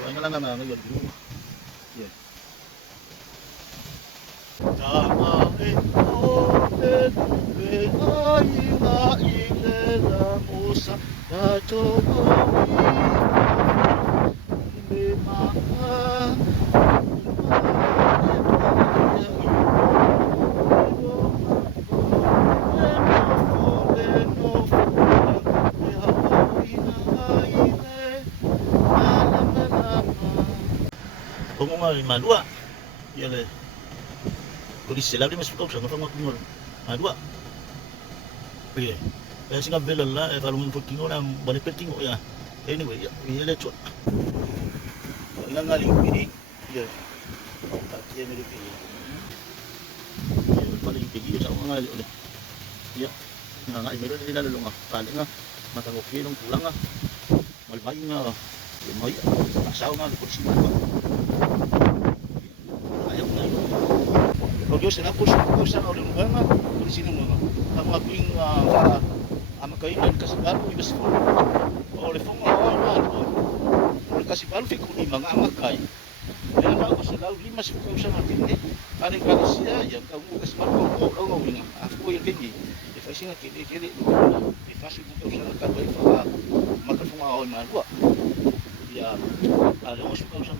Ay nga lang na ngayon. Yeah. Tama ito, ay nga ilela mo sa dato lima Bunga malua, yale. Kulis sila di mas putol sa ngafang ngol. Malua. Oke. Kaya singa belal la kalau ngul tingo na balik tingo ya. Anyway, yale chot. Ilang ngaling pini. Ya. Pati may pini. Ya, paling pigi sa mga ngali ulit. Ya. Nga meron din nalalong ah. Paling nga matangok ng kulang ah. Malbay nga. May asawa nga kulis mo. Kalau dia senang push sa ulo nga nga kung sino mga ang mga kuing amakainan kasi baru ibas ko oleh fong oleh kasi baru fi kuni mga amakay kaya na ako sa law lima sa ko sa matindi aring kasi siya yang kamu kasi baru ko ngawin ako yung kini ifasi nga kini ifasi ko sa kabay pa makafong ako malwa ya ada mo sa ko sa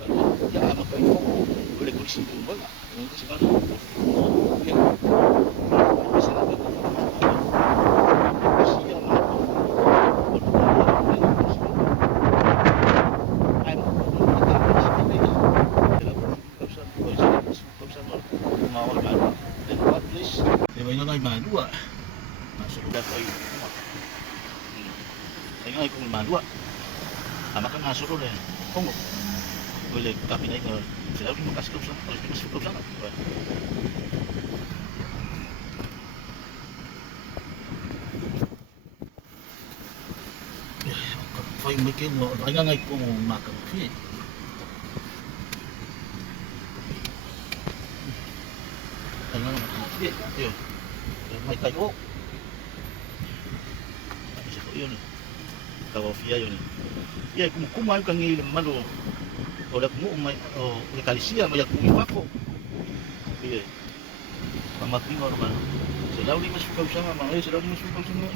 ya amakay ko oleh kung sino mga kasi baru madua masuk udah kau ini saya nggak ikut madua makan masuk deh konggo boleh tapi naik ke selalu di kasih klub sana harus masuk klub sana phải bikin lo anh ngay cũng makan sih anh nggak makan sih tuh may tayo isa ko yun kawafia yun iya kumukumayo kang malo wala kumumay o kalisiya may kumipako iya pamating or man sila uli mas fukaw sa mga sila uli mas fukaw sa mga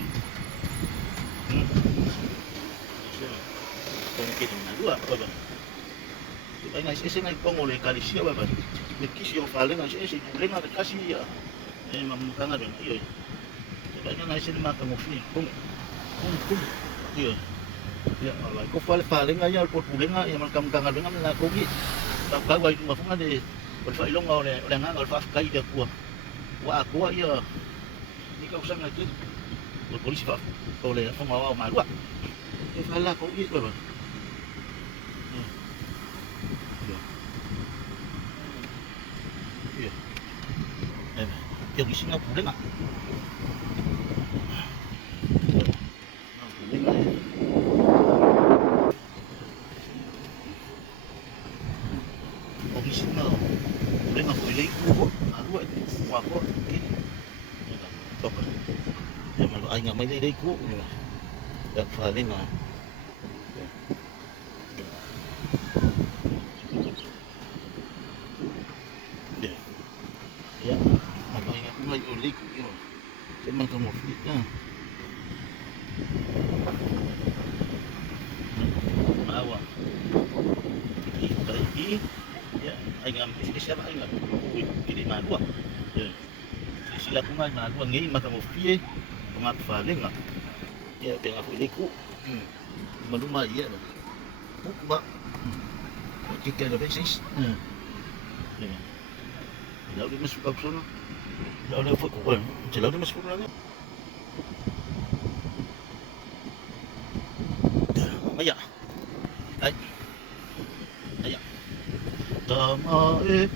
kung kita na dua ba ay nga isa nga ipong uli kalisiya ba nagkisi yung faling ang siya uli nga kasi mamukha nga rin, iyo. Kaya nga sila makamufi. Kung, iyo. Ya, alay. Kung paling nga yan, puli nga, yung makamukha nga rin nga, nakugi. Kagaway, mafunga de, walfa ilong nga, wala nga, walfa kay de kuwa. Kuwa, iya. Hindi ka usang natin. Polisi pa, wala, fungawa, malwa. Fala, kugi, ba ba? Iya. Yung gising nga puli nga. Puli nga eh. Yung gising nga puli nga puli ko. Ano ito? Wako. Tok. Yung maluay nga may liday ko. Yung fali nga. Ya. May ulik yun. Sa mga kamuflit na. Maawa. Ikay. Ya. Ay nga, siya ay nga. Hindi madwa. Sila ko nga, madwa. Ngayon, makamuflit. Kumakafaling nga. Ya, pinga ulik ko. Malumay yan. Ba? Kikaya na ba sis? Lalu dia masuk ke sana. Lalu dia fokus. Lalu dia masuk lagi. Maya. Ay. Maya. Tama wale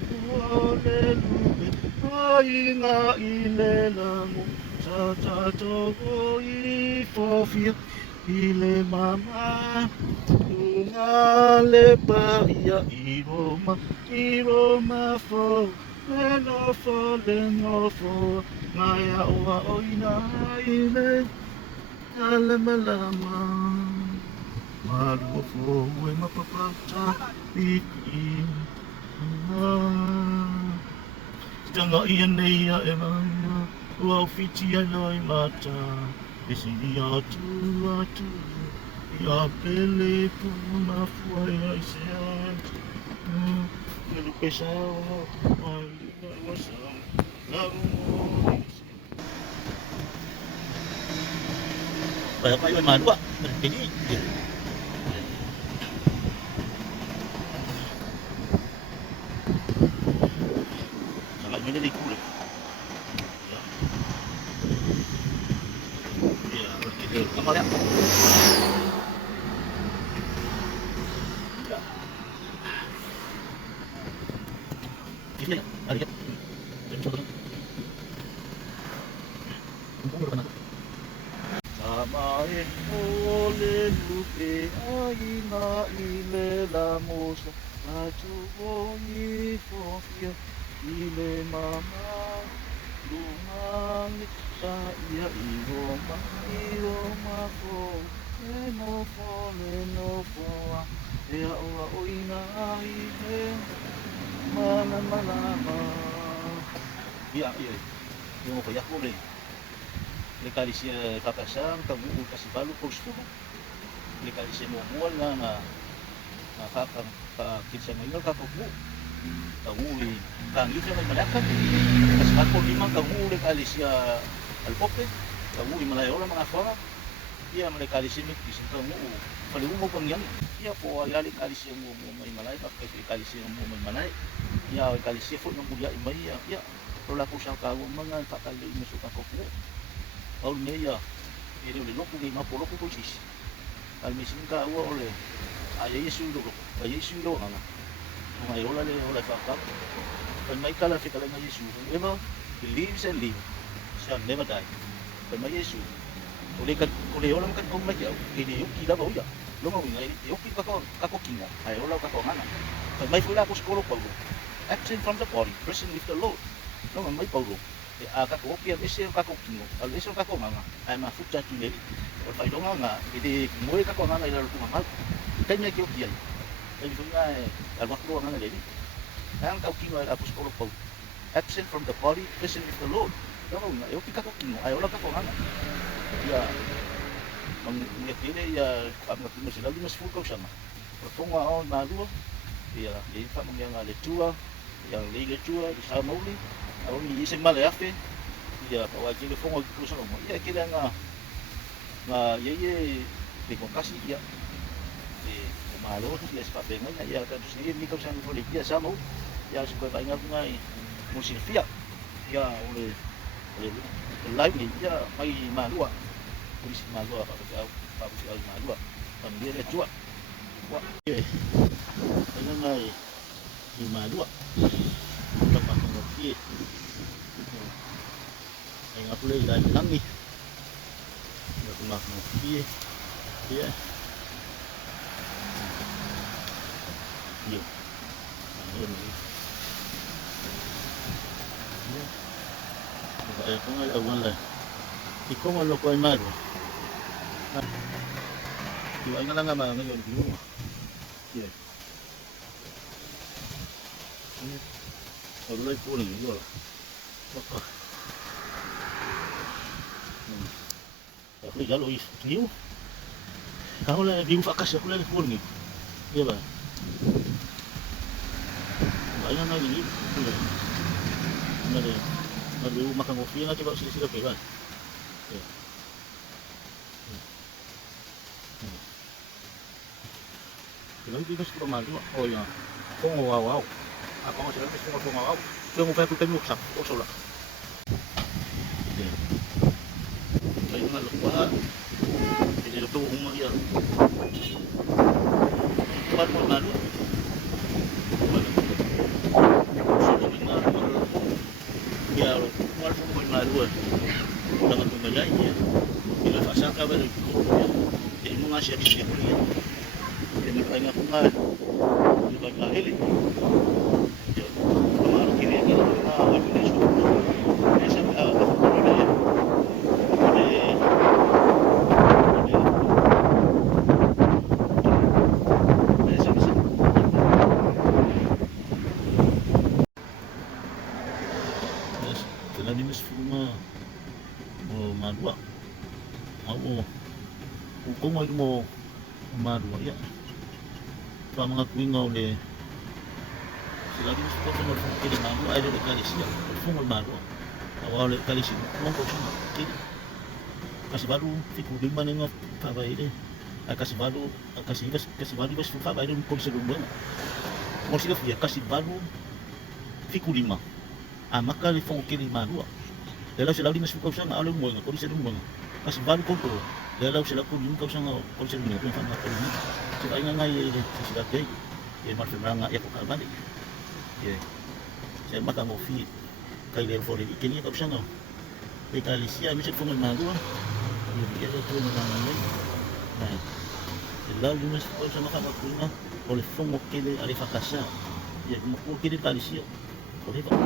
ay nga ilela mo sa tato ifofia ile mama ngale pa ya iroma fo Lenofo, maya oina ile, alamalama. Malu fo we mapapata iki. Tanga ia nei a e maina, ua whiti anoi mata, e siri atu atu, ia pele pu mafua e ai se ai. E lupe sao, ai lina ua sao, lagu mo. Kaya kayo ay malua, pili. Sangat nyo nila ikuli. Ya, kita kamal ya. Ini ya, hari ya. Jadi contohnya, untuk berapa nanti? Samain ole lupe aina ile la mosa Natu boi fofia ile mama lumang sa ia iro mako no fo ea oa oina ile mana malama ia yung ko yakmo le le kalisia kakasang tagu kasi balu posto le kalisia mo mual na nakakang kinsa ngayon kakubu tanguli tangi sa malakan kasi ako limang tanguli kalisia alpope tanguli malayo lang mga fara iya malay kalisia mi kisin tangu paliw mo pang yan iya po ayali kalisia mo may malay bakit kalisia mo may malay iya kalisia po ng mulya imay iya pero lako siya kawo mga kakali mo suka ko po au neya ele le loku ni mapo loku posis al misin ka wa ole ay yesu do nga mga yola le ola fa ka when may kala fi kala nga yesu whoever believes and live shall never die when may yesu ole yola kan kong magyaw ini yung kila ba uya lungaw nga yung kako kingo ay ola kako nga when may fula ko skolo pa absent from the body present with the Lord lungaw may paulo kako pia ese kako kingo al ese kako nga ay mafuta tuneli o fa donga nga ide moe kako nga ila ko nga kanya kyo pia ay funga al makro nga leli ang kako kingo al apostolo Paul absent from the body present with the Lord lungaw nga yo kako kingo ay wala kako nga ya mengkini ya ang sila di mas fuko sama funga on malu ya di fa yang letua yang letua di sama uli au ni ise male afe ya pa kile fongo kusa mo ya kile nga ye de kokasi ya de malo ya sa penga ya ka tusi ni ka sa ko ya samo ya sa ko pa nga ngai musilfia ya ole live ni ya mai malua pulis malua pa malua pambiar tua wa ina ngai ni malua pa ko fi ay nga pula ilan langi na kumakno iya iya iya ayun iya ay kung alawan lang ikaw nga loko ay maro iwa nga lang nga mga ngayon binuwa iya iya alulay po rin yun baka aku ya lo niu kau lah biu fakas aku lah pun ni ya ba banyak lagi ni ada makan kopi nanti kalau sila pelan ya kalau itu mas kurang malu oh ya kau wow apa mau sila pesan kau wow kau mau pakai pemuk sak oh solah kayo nga lupa hindi lupa umang yan tuwan mo malu so kami nga ya tuwan mo malu dengan pembayanya bila pasang ka ba hindi mo nga siya siya hindi mo nga kung nga hindi ba kahili kamaro kini nga mga evidensyo kaya ako na yan kung mo umadwa ya. Pa mga kuingaw le sila din sa pagkakas ng kinimango ay rin kalis ya. Fungol madwa. Awal kalis mo ko siya. Kasi baru fikudin man nga pabay de. Kasi baru kasi baru bas pabay rin kung sa lumban. Kung sila fiya kasi baru fikudin man. Maka le fungol kinimango. Dalaw sila din mas fukaw sa nga alam mo nga kung sa lumban. Kasi baru ko to. Dalaw sila kung yung kaw sa nga kung sa lumban kung sa nga. So ay nga ngay sila day. Ye marfimra nga ya ko kabali. Ye. Saya maka mo fi kay le for ikini kaw sa nga. Kay kalisia mi sa fungol mango. Iya itu memang ini. Nah, lalu mas kalau sama kakak punya oleh fungok kiri alif akasa. Ya, mau kiri kali sih. Boleh pak.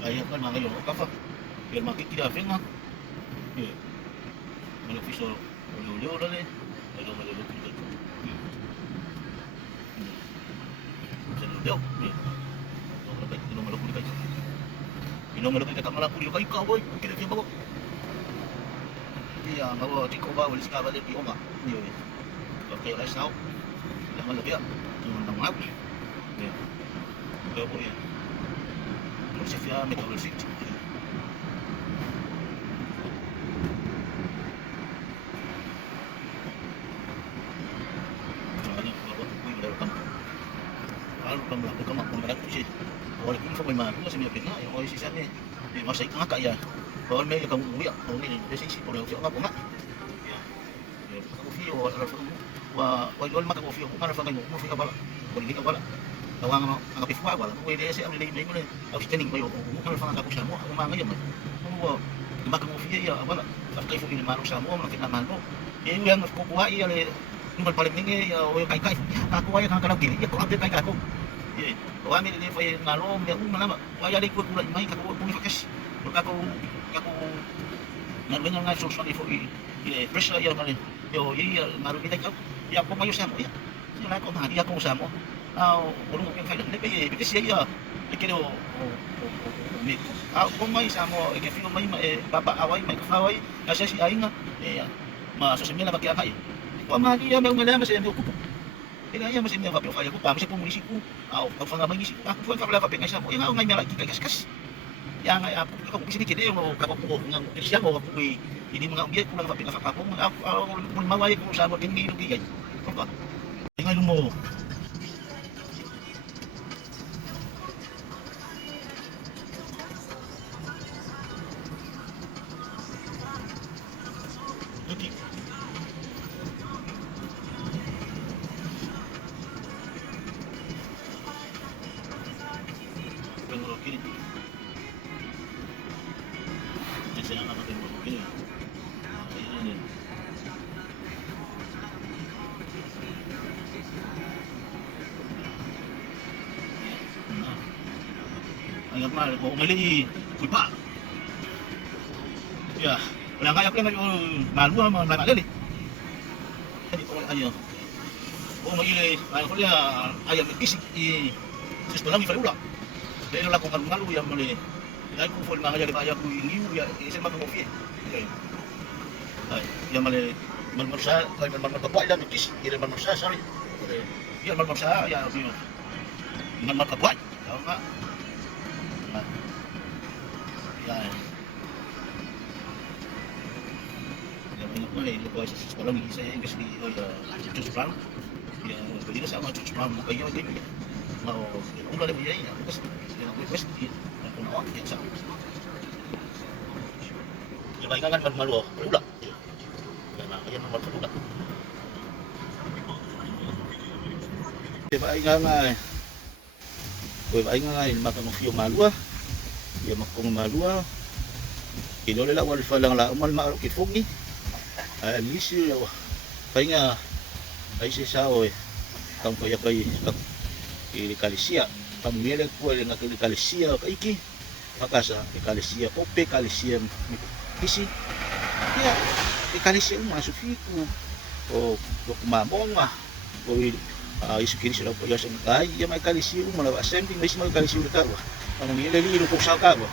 Ayat kan mga ngayon, kafa. Pero makikidafin nga. Malupis o ululyo na rin. Ano malulupis ito. Sa lulyo. Ino malupis kayo. Ino malupis kayo. Malapulyo kayo ka, boy. Kinagyan ba ko? Iya, ngawa, di ko ba, walis ka ba din, di ko nga. Iyo, okay, rice now. Ilang malapis yan. Yung nangap. Kaya po yan. Chef ya, may tawag sweet. Kalau kamu lakukan memberat sih, walaupun sampai mana masih miapin na, yung oasis yan masay nga kaya. Kalau may kamu umiyak, kalau may desisi, kalau siya nga bunga. Kamu fiyo, wala maka kamu fiyo, mana fa kayo, mo fiyo bala, hindi ka bala. Tawang ang pifwa wala ko ide sa amli lay mo ni au stening mayo mo kan fa ka ko sa mo ang mga ngayon mo maka mo fiya wala sa kay fuli maro sa mo nakita man mo yung yang ko kuha iya le yung paling ningi o kay ako ay kan kalagi ko update kay ako eh o amin ni fa ngalo yung malama wala di ko kulay may kako mo fakas ako nalwengan nga social ifo pressure ya man yo iya maro kita ka ya ko mayo sa mo ya sila ko ma dia ko sa mo ulung ko kaya lepe because ya ikino kung may sa mo ikifilo may papaaway may kafaway kasi si ay nga masusimila bakya kay ko mali ya may ngala mas ko ila ya mas niya papyo kaya ko pa mas ko munisip ko pag nga may isip ako pa pala papyo sa mo nga ngay mala kikas ya ngay ako ko bisini kide mo kako ko nga siya mo ko ini mga ubiya ko lang papyo ka ako ako maway ko sa mo dingi lugay ko ba ngay mo Anggap mal, kung mali, kulpa. Ya, wala kaya ko ngayon malu mga malagali. Hindi ko ayo. Kung mali, ko niya ayam isik gusto lang ifarula. Dahil wala ko malu yang mali. Dahil ko full mga jali kaya ko iniu ya isa mga kopi. Ay, yang mali malmarsa, kay malmarkapay lang ikis, ire malmarsa sorry. Ya malmarsa ya malmarkapay. Tama nga. Yan. Yang ko ay lupa sa sekolah ni saya English di Church Brown. Ya, beli sa mga Church Brown mo kayo din. Mau ulo le biya ya. Kasi yung request di ako na Oh, kinsa. Yung maingangan man maluwa, palula. Ayan naman palula. Maingangan. Uy, maingangan, makamufio malua. Ya makong malua. Kilolala wal falang la umal maaro kifugi. Ay lisyo yawa. Painga ay si sao eh. Kang payakay kalisia. Pamilya ko ay kalisia kaiki. Makasa kalisia ope kalisia kisi. Ya kalisia masuk fiku. O kumamong o isukiri sila po yasa ay ya may kalisia malawa semping may mga kalisia ka ba. Ang nilalilu ko sa ka ba.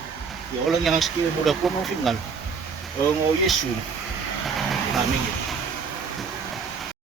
Ya orang yang skill mo da ko mo final. O Yesu. Amin.